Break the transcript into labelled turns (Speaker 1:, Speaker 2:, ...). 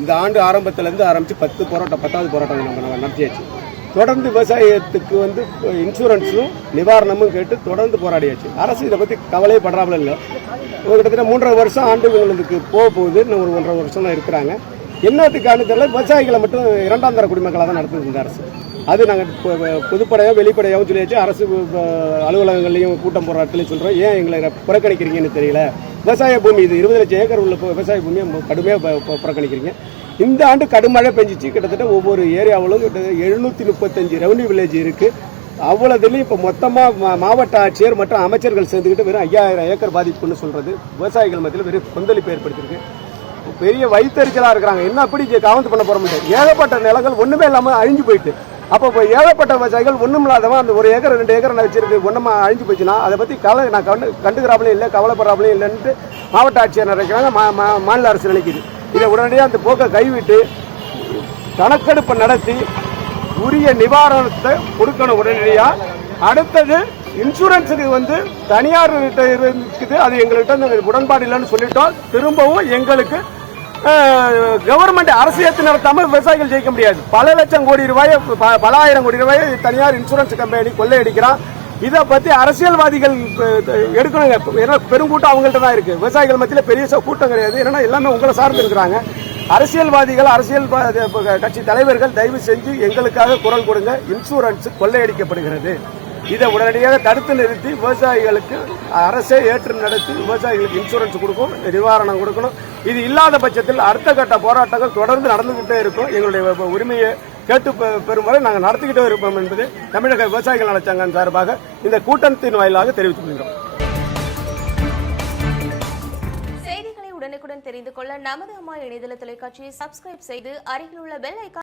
Speaker 1: இந்த ஆண்டு ஆரம்பத்திலேருந்து ஆரம்பித்து பத்து போராட்டம் பத்தாவது போராட்டம் நம்ம நடத்தியாச்சு. தொடர்ந்து விவசாயத்துக்கு வந்து இன்சூரன்ஸும் நிவாரணமும் கேட்டு தொடர்ந்து போராடியாச்சு. அரசு இதை பற்றி கவலையே படுறாமல் இல்லை. ஒரு கிட்டத்தட்ட மூன்றரை வருஷம் ஆண்டுகளுக்கு போக போகுது. இன்னும் ஒரு ஒன்றரை வருஷம் தான் இருக்கிறாங்க. என்னத்துக்கான தெரியல. விவசாயிகளை மட்டும் இரண்டாம் தர குடிமக்களாக தான் நடத்துது இந்த அரசு. அது நாங்கள் பொதுப்படையாக வெளிப்படையாகவும் சொல்லியாச்சு. அரசு அலுவலகங்கள்லையும் கூட்டம் போராட்டத்துலையும் சொல்கிறோம் ஏன் எங்களை புறக்கணிக்கிறீங்கன்னு தெரியல. விவசாய பூமி இது இருபது லட்சம் ஏக்கர் உள்ள விவசாய பூமியை கடுமையாக புறக்கணிக்கிறீங்க. இந்த ஆண்டு கடுமழை பெஞ்சிச்சு. கிட்டத்தட்ட ஒவ்வொரு ஏரியாவிலும் கிட்டத்தட்ட எழுநூற்றி முப்பத்தஞ்சு ரெவன்யூ வில்லேஜ் இருக்குது அவ்வளோதுலையும் இப்போ மொத்தமாக மாவட்ட ஆட்சியர் மற்றும் அமைச்சர்கள் சேர்ந்துக்கிட்டு வெறும் ஐயாயிரம் ஏக்கர் பாதிப்புன்னு சொல்கிறது விவசாயிகள் மத்தியில் வெறும் கொந்தளிப்பு ஏற்படுத்தியிருக்கு. பெரிய வயிற்றுச்சலாக இருக்கிறாங்க. என்ன அப்படி கவனத்து பண்ண போகிற முடியாது ஏகப்பட்ட நிலங்கள் ஒன்றுமே இல்லாமல் அழிஞ்சு போயிட்டு. அப்போ இப்போ ஏகப்பட்ட விவசாயிகள் ஒன்றும் இல்லாதவன் அந்த ஒரு ஏக்கர் ரெண்டு ஏக்கர் நான் வச்சிருக்கு. ஒன்றுமா அழிஞ்சு போச்சுன்னா அதை பற்றி கவலை நான் கண்டு கண்டுக்கிறாமலே இல்லை கவலைப்படுறாமலே இல்லைன்ட்டு மாவட்ட ஆட்சியர் நினைக்கிறாங்க மா மாநில அரசு நினைக்குது. இதை உடனடியாக அந்த போக்கை கைவிட்டு கணக்கெடுப்பு நடத்தி உரிய நிவாரணத்தை கொடுக்கணும் உடனடியாக அடுத்தது இன்சூரன்ஸுக்கு வந்து தனியார் இருக்குது. அது எங்கள்கிட்ட உடன்பாடு இல்லைன்னு சொல்லிட்டோம். திரும்பவும் எங்களுக்கு கவர்மெண்ட் அரசியல் நடத்தாம விவசாயிகள் ஜெயிக்க முடியாது. பல லட்சம் கோடி ரூபாய் ப- பல ஆயிரம் கோடி ரூபாய் தனியார் இன்சூரன்ஸ் கம்பெனி கொள்ளையடிக்கிறான். இதை பத்தி அரசியல்வாதிகள் எடுக்கணுங்க. ஏன்னா பெருங்கூட்டம் அவங்கள்ட்ட தான் இருக்கு. விவசாயிகள் மத்தியில் பெரிய கூட்டம் கிடையாது. ஏன்னா எல்லாமே உங்களை சார்ந்து இருக்கிறாங்க. அரசியல்வாதிகள் அரசியல் கட்சி தலைவர்கள் தயவு செஞ்சு எங்களுக்காக குரல் கொடுங்க. இன்சூரன்ஸ் கொள்ளையடிக்கப்படுகிறது. இதை உடனடியாக தடுத்து நிறுத்தி விவசாயிகளுக்கு அரசே ஏற்று நடத்தி விவசாயிகளுக்கு இன்சூரன்ஸ் கொடுக்கும் நிவாரணம் கொடுக்கணும். இது இல்லாத பட்சத்தில் அடுத்த கட்ட போராட்டங்கள் தொடர்ந்து நடந்துகிட்டே இருக்கும். எங்களுடைய உரிமையை கேட்டு பெ- பெறும் வரை நாங்கள் நடத்திக்கிட்டே இருப்போம் என்பது தமிழக விவசாயிகள் நலச்சங்கம் சார்பாக இந்த கூட்டத்தின் வாயிலாக தெரிவித்துக் கொள்கிறோம்.
Speaker 2: செய்திகளை உடனுக்குடன் தெரிந்து கொள்ள நமது அம்மா இணையதள தொலைக்காட்சியை சப்ஸ்கிரைப் செய்து அருகில் உள்ள பெல் ஐக்கான்